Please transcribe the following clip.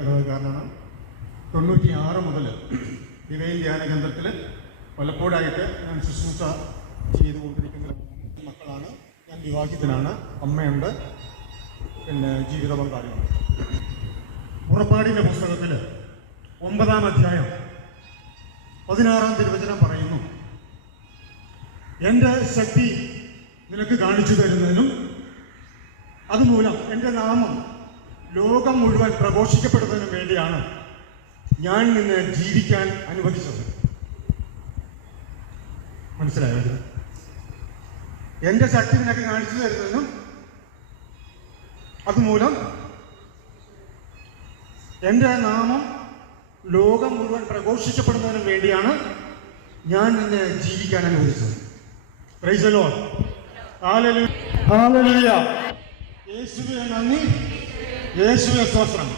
ഇടവകാരനാണ്. 96 മുതൽ ഡിവൈൻ ധ്യാന കേന്ദ്രത്തിൽ പലപ്പോഴായിട്ട് ഞാൻ ശുശ്രൂഷ ചെയ്തുകൊണ്ടിരിക്കുന്ന മക്കളാണ്. ഞാൻ വിവാഹിതനാണ്, അമ്മയുണ്ട്, പിന്നെ ജീവിത പങ്കാളിയുണ്ട്. പുറപ്പാടിൻ്റെ പുസ്തകത്തിൽ 9-ാം അധ്യായം 16-ാം തിരുവചനം പറയുന്നു, എൻ്റെ ശക്തി നിനക്ക് കാണിച്ചു തരുന്നതിനും അതുമൂലം എൻ്റെ നാമം ലോകം മുഴുവൻ പ്രഘോഷിക്കപ്പെടുന്നതിനും വേണ്ടിയാണ് ഞാൻ നിന്നെ ജീവിക്കാൻ അനുവദിച്ചത്. മനസ്സിലായത്? എൻ്റെ ശക്തി നിനക്ക് കാണിച്ചു തരുന്നതിനും അതുമൂലം എൻ്റെ നാമം ലോകം മുഴുവൻ പ്രഘോഷിക്കപ്പെടുന്നതിനും വേണ്ടിയാണ് ഞാൻ നിന്നെ ജീവിക്കാൻ അനുവദിച്ചത്. Praise the Lord. Hallelujah. Hallelujah. യേശുവേ നന്ദി, യേശുവേ സ്തോത്രം.